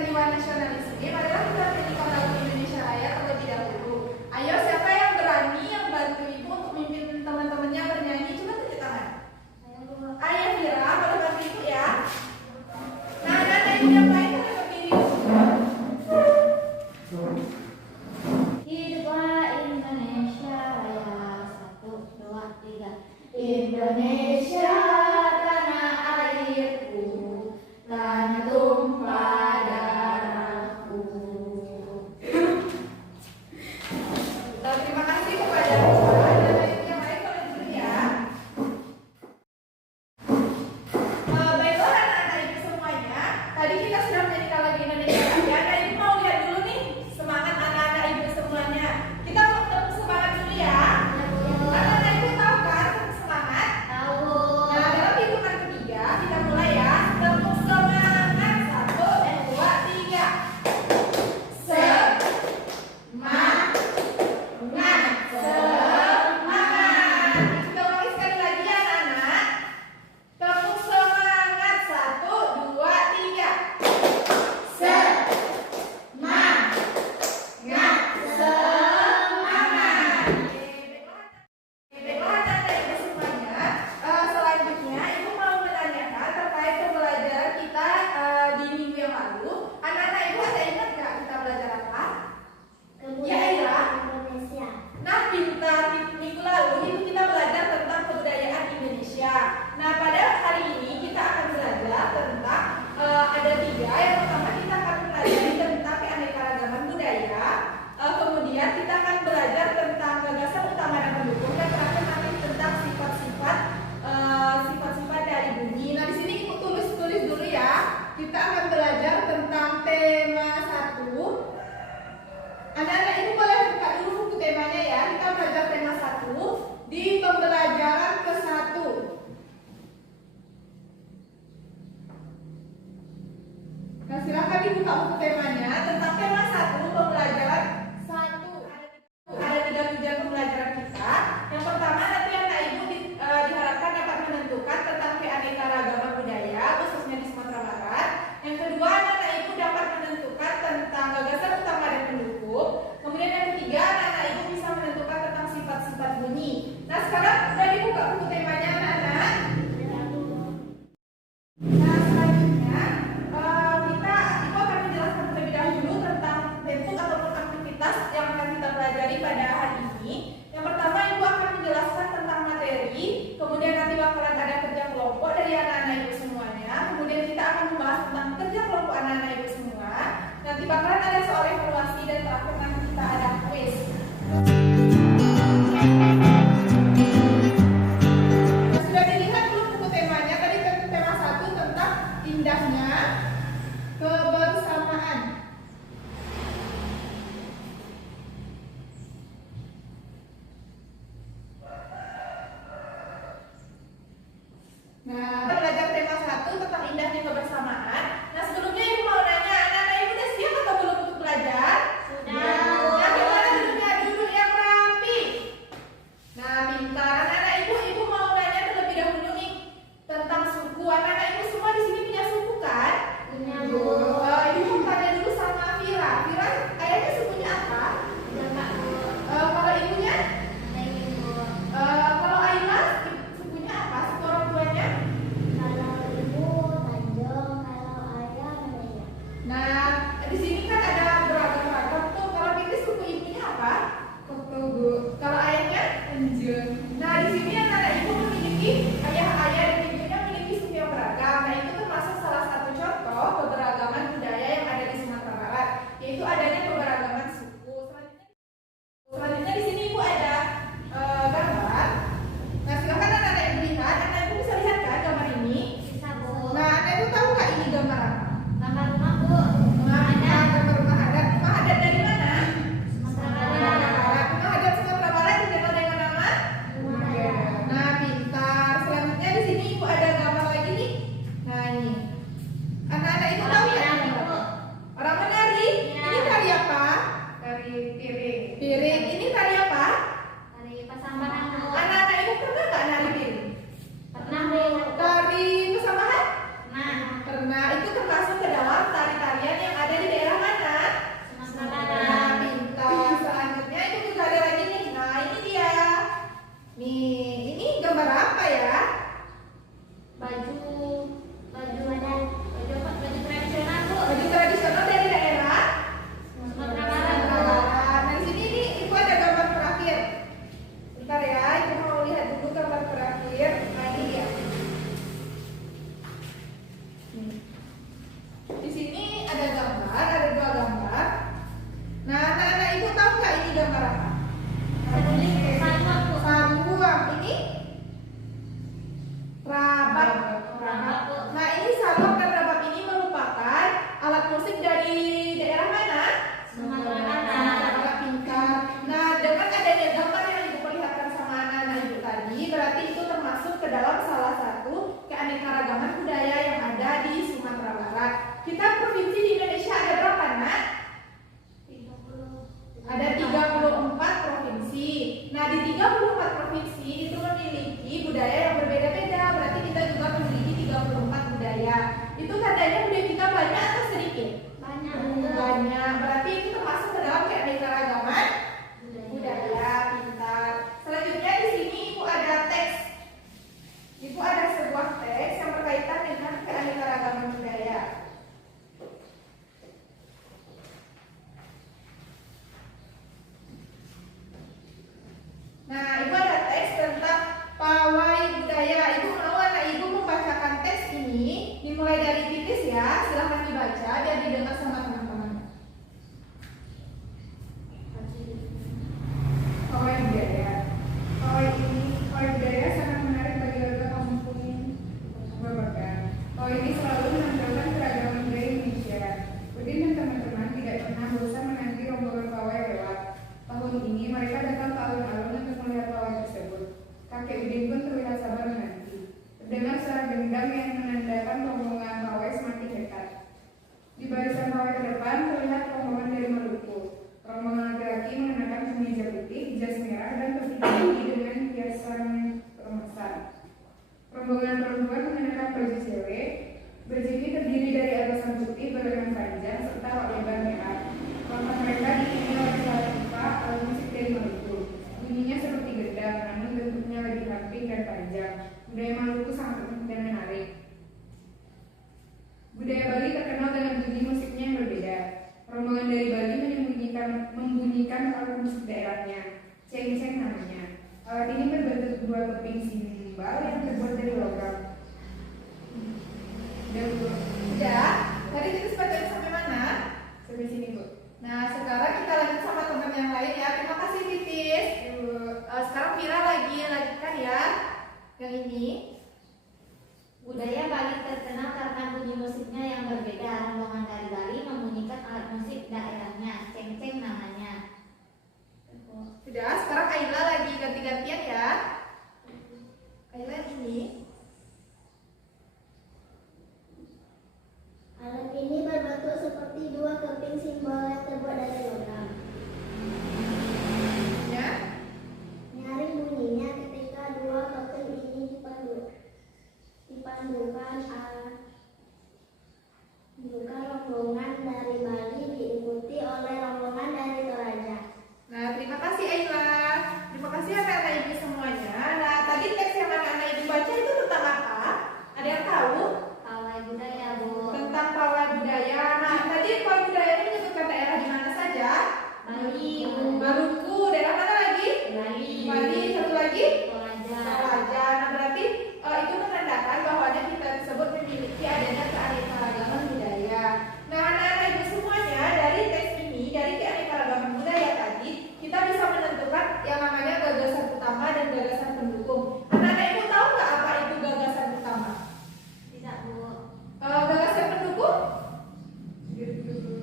meningkatkan jiwa nasionalisme, marilah kita pendidikan lagu Indonesia Raya terlebih dahulu. Ayo, siapa yang berani yang bantu ibu untuk memimpin teman-temannya bernyanyi? Coba tunjuk tangan. Ayo Vira, boleh bantu ibu ya. Nah, anak-anak ibu yang lain boleh berdiri. Hiduplah Indonesia Raya, 1, 2, 3. Indonesia tanah airku, tanah tumpah darahku. Terima kasih kepada anak-anak ibu yang lain boleh duduk ya. Baiklah anak-anak ibu semuanya, tadi kita sudah menyanyikan lagu Indonesia Raya. Nah, ibu mau lihat dulu nih semangat anak-anak ibu semuanya. Kita mau tepuk semangat dulu ya. Anak-anak ibu tahu kan tepuk semangat? Tahu. Nah, dalam hitungan ketiga kita mulai ya. Tepuk semangat, 1, 2, 3. Semangat, semangat. Kita ulangi sekali lagi ya anak-anak. Tepuk semangat, 1, 2, 3. Semangat, semangat. Baiklah anak-anak ibu semuanya. Selanjutnya ibu mau menanyakan terkait pembelajaran kita di minggu yang lalu. Anak-anak ibu ada ingat nggak kita belajar apa? Ya, Aira. Indonesia. Nah, pintar. Minggu lalu itu kita belajar tentang kebudayaan Indonesia. Nah, pada hari ini kita akan belajar tentang ada 3. Yang pertama kita akan belajar tentang keanekaragaman budaya. Kemudian kita akan belajar tentang gagasan utama dan pendukung. Dan terakhir nanti tentang sifat-sifat dari bunyi. Nah, di sini ibu tulis dulu ya. Kita akan belajar tentang tema 1. Anak-anak ibu boleh buka dulu buku temanya ya. Kita belajar tema 1 di pembelajaran ke-1. Nah, silakan dibuka buku temanya tentang tema 1 pembelajaran 1. Ada 3 tujuan pembelajaran kita. Yang pertama nanti anak ibu diharapkan dapat menentukan tentang keanekaragaman budaya khususnya di Sumatera Barat. Yang kedua anak ibu dapat menentukan tentang gagasan utama dan pendukung. Kemudian yang ketiga anak ibu bisa menentukan tentang sifat-sifat bunyi. Nah, sekarang sudah dibuka buku temanya anak-anak. Nah, selanjutnya ibu akan menjelaskan terlebih dahulu tentang bentuk ataupun aktivitas Di sini ada gambar, ada dua gambar. Nah, anak-anak ibu tahu nggak ini gambar apa? Saluang. Ini rabab. Nah, ini saluang dan rabab ini merupakan alat musik dari daerah mana? Sumatera Pintar. Nah, dengan adanya gambar yang ibu perlihatkan sama anak-anak ibu tadi, berarti itu termasuk ke dalam salah satu keanekaragaman budaya yang ada di Sumatera Barat. Kita provinsi di Indonesia ada berapa, Nak? Ada 34 provinsi. Nah, di 34 provinsi itu memiliki budaya yang berbeda-beda. Berarti kita juga memiliki 34 budaya. Itu tandanya budaya kita banyak atau sedikit? Banyak. Banyak. Berarti itu termasuk ke dalam keanekaragaman budaya. Pintar. Selanjutnya di sini Ibu ada teks. Ibu ada sebuah teks yang berkaitan dengan keanekaragaman budaya. Nah, Ibu ada teks tentang pawai budaya. Ibu mau anak Ibu membacakan teks ini dimulai dari titis ya. Silahkan dibaca biar didengar sama teman-teman. Pawai budaya. Pawai budaya sangat menarik bagi warga kampung Babakan. Pawai ini selalu menampilkan keragaman budaya Indonesia. Udin dan teman-teman tidak pernah bosan menanti rombongan pawai lewat. Tahun ini mereka datang ke alun-alun untuk melihat pawai tersebut. Kakek Udin pun terlihat sabar menanti. Terdengar suara gendang yang menandakan rombongan pawai semakin dekat. Di barisan pawai terdepan terlihat rombongan dari Maluku. Rombongan laki-laki mengenakan kemeja putih, jas merah, dan topi tinggi dengan hiasan keemasan. Rombongan perempuan mengenakan baju cewek. Baju ini terdiri dari atasan putih berlengan panjang serta rok lebar merah. Langkah mereka diiringi oleh suara pipa alat musik dari Maluku. Bunyinya seperti gendang, namun bentuknya lebih ramping dan panjang. Budaya Maluku sangat unik dan menarik. Budaya Bali terkenal dengan bunyi musiknya yang berbeda. Rombongan dari Bali membunyikan alat musik daerahnya, ceng-ceng namanya. Alat ini berbentuk dua keping simbal yang terbuat dari logam. Udah, tadi kita bacain sampai mana? Sampai sini, Bu. Nah, sekarang kita lanjut sama teman yang lain ya. Terima kasih Titis. Sekarang Mira lagi lanjutkan ya. Yang ini. Budaya Bali terkenal karena bunyi musiknya yang berbeda. Rombongan dari Bali membunyikan alat musik daerahnya, ceng-ceng namanya. Sudah, sekarang Ayla lagi ganti-gantian ya. Ayla ini. Alat ini berbentuk seperti dua keping simbol yang terbuat dari logam. Ya. Nyaring bunyinya ketika dua keping ini dipandukan rombongan dari Bali diikuti oleh rombongan dari Toraja. Nah, terima kasih Ayla. Terima kasih anak-anak ibu semuanya. Nah, tadi teks yang anak-anak ibu baca itu tentang apa? Ada yang tahu? Pawai budaya, Bu. Tentang pawai budaya. Nah, tadi pawai budaya ini menyebutkan daerah di mana saja? Bali, Bu. Maluku. Daerah mana lagi? Bali. Satu lagi? Toraja. Toraja. Nah, berarti itu menandakan bahwa kita tersebut memiliki adanya keanekaragaman budaya. Nah, anak-anak ibu semuanya, dari teks ini, dari keanekaragaman budaya tadi, kita bisa menentukan yang namanya gagasan utama dan gagasan pendukung. Anak-anak ibu tahu nggak apa itu gagasan utama? Tidak, Bu. Gagasan pendukung?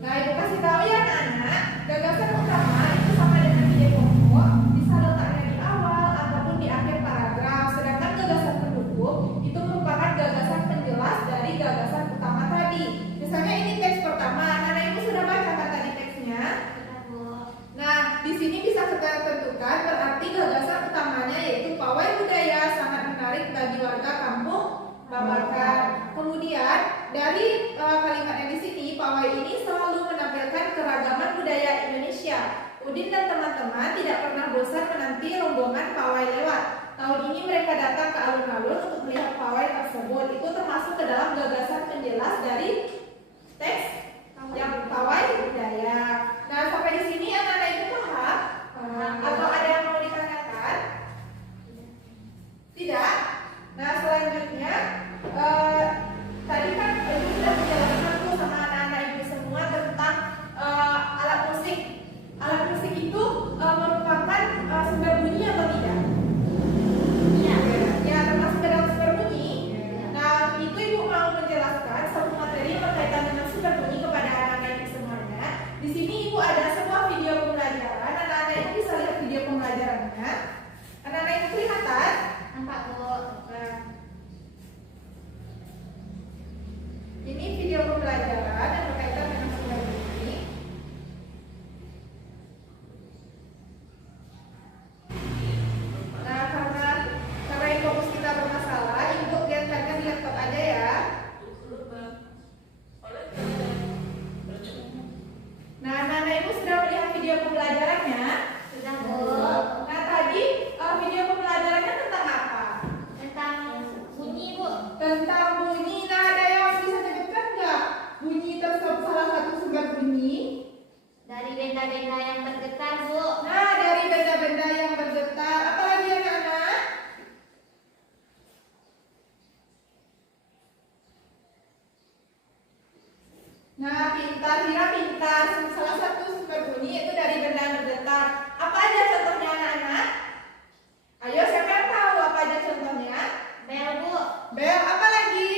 Nah, ibu kasih tahu ya anak-anak, gagasan utama itu sama dengan ide pokok, bisa letaknya di awal ataupun di akhir paragraf. Sedangkan gagasan pendukung itu merupakan gagasan penjelas dari gagasan utama tadi. Misalnya ini teks pertama, anak-anak ibu sudah baca kan tadi teksnya? Tidak, Bu. Nah, di sini bisa kita tentukan berarti gagasan utamanya yaitu pawai budaya sangat menarik bagi warga kampung Babakan. Kemudian dari kalimat yang di sini, pawai ini selalu menampilkan keragaman budaya Indonesia. Udin dan teman-teman tidak pernah bosan menanti rombongan pawai lewat. Tahun ini mereka datang ke alun-alun untuk melihat pawai tersebut. Itu termasuk ke dalam gagasan penjelas dari teks yang pawai budaya. Nah, sampai di sini anak-anak itu paham? Atau ada yang mau ditanyakan? Tidak? Nah, selanjutnya tadi kan ibu sudah menjelaskan tuh sama anak video pembelajarannya? Sudah, Bu. Nah, tadi video pembelajarannya tentang apa? Tentang bunyi, Bu. Tentang bunyi. Nah, ada yang bisa menyebutkan nggak bunyi tersebut, salah satu sumber bunyi? Dari benda-benda yang bergetar, Bu. Nah, dari benda-benda yang bergetar. Apa lagi anak-anak? Nah, pintar, Vira pintar. Salah satu sumber bunyi itu dari benda yang bergetar. Apa aja contohnya anak-anak? Ayo, siapa yang tahu apa aja contohnya? Bel, Bu. Bel, apa lagi?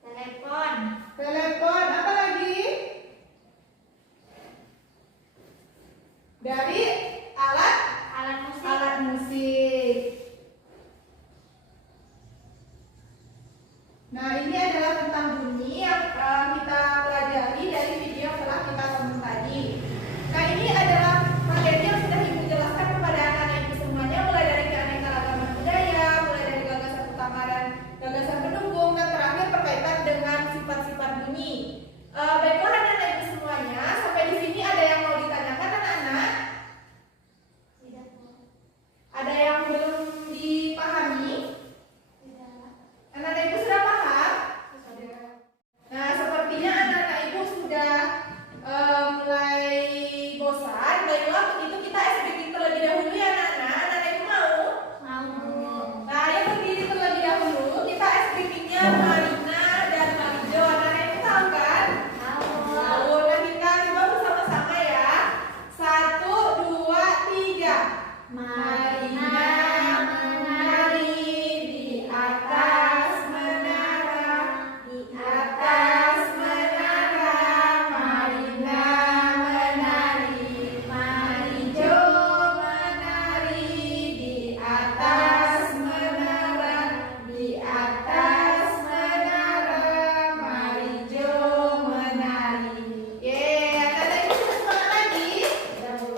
Telepon. Telepon, apa lagi? Dari alat Alat musik. alat musik. Nah, ini adalah tentang bunyi yang kita pelajari dari video yang telah kita tonton tadi. Nah, ini adalah materi yang sudah Ibu jelaskan kepada anak-anak Ibu semuanya, mulai dari keanekaragaman budaya, mulai dari gagasan utama dan gagasan pendukung, dan terakhir berkaitan dengan sifat-sifat bunyi. Baiklah anak-anak Ibu semuanya, sampai di sini ada yang mau ditanyakan anak-anak? Tidak, Bu. Ada yang belum dipahami? Tidak. Anak-anak Ibu sudah paham? Nah, sepertinya anak-anak Ibu sudah mulai bosan. Baiklah, untuk itu kita speaking terlebih dahulu ya anak-anak. Anak-anak Ibu mau? Mau, Bu. Nah, yang berdiri terlebih dahulu, kita speakingnya Marina dan Marijo. Anak-anak Ibu tahu kan? Mau, Bu. Tahu. Nah, kita coba bersama-sama ya. 1, 2, 3. Marina menari di atas menara, di atas menara. Marina menari, Marijo menari di atas menara, di atas menara. Marijo menari. Yeay, anak-anak Ibu sudah semangat lagi? Sudah, Bu.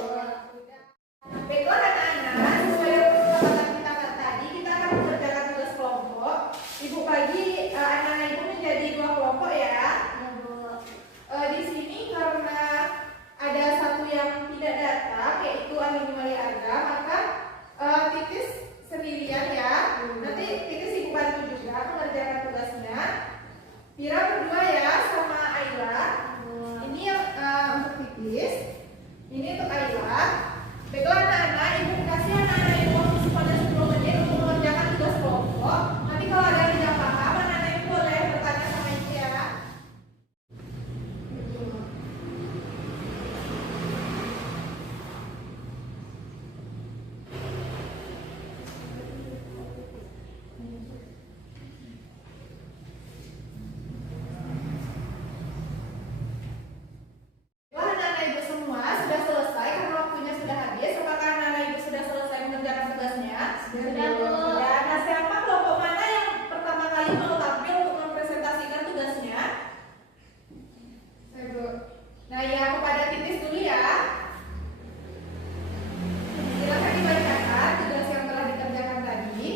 Baiklah anak-anak, sesuai kesepakatan kita tadi, kita akan mengerjakan tugas kelompok. Ibu bagi anak-anak Ibu menjadi 2 kelompok ya. Ya, Bu. Di sini karena ada satu yang tidak datang, yaitu Anini Maliarga, maka Titis sendirian ya. Nanti Titis Ibu bantu juga mengerjakan tugasnya. Vira berdua ya sama Ayla. Ini yang untuk Titis, ini untuk Ayla. Baiklah anak-anak, Ibu kasih anak-anak Ibu waktu sepanjang 10 menit untuk mengerjakan tugas kelompok. Nanti kalau ada yang tidak paham, anak-anak Ibu boleh bertanya sama Ibu ya. Wah, anak-anak Ibu semua sudah selesai karena waktunya sudah habis. Apakah anak-anak Ibu sudah selesai mengerjakan tugasnya? Sudah, Bu. Ya, nah siapa kelompok mana yang pertama kali mau tampil untuk mempresentasikan tugasnya? Ibu. Nah, ya kepada Titis dulu ya. Silakan dibacakan tugas yang telah dikerjakan tadi.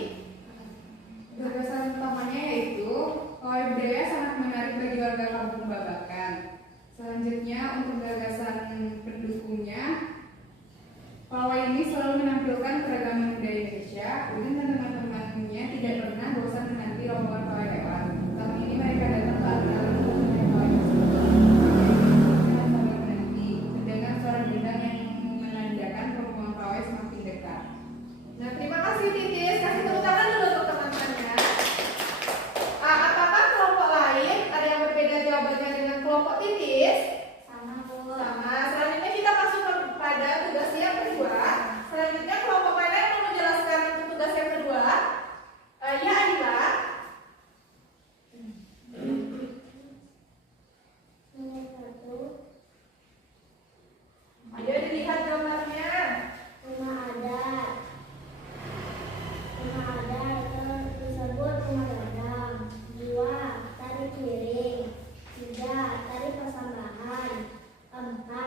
Gagasan utamanya yaitu pawai budaya sangat menarik bagi warga Kampung Babakan. Selanjutnya untuk gagasan pendukungnya, pawai ini selalu menampilkan keragaman budaya Indonesia. Udin dan teman-temannya tidak pernah bosan menanti rombongan pawai lewat. Tahun ini mereka datang ke alun-alun untuk melihat pawai tersebut. Dengan sabar menanti, mendengar suara gendang yang menandakan rombongan pawai semakin dekat. Nah, terima kasih Titis. Kasih tepuk tangan dulu untuk teman-temannya. Apakah kelompok lain ada yang berbeda jawabannya dengan kelompok Titis? Sama, Bu. Sama. Selanjutnya kita masuk pada tugas yang kedua. Selanjutnya kelompok mana yang mau menjelaskan untuk tugas yang kedua? Ya, Ayla. Ayo dilihat gambarnya. Rumah adat. Rumah adat tersebut rumah gadang. 2. Tari piring. 3. Tari persambahan. 4.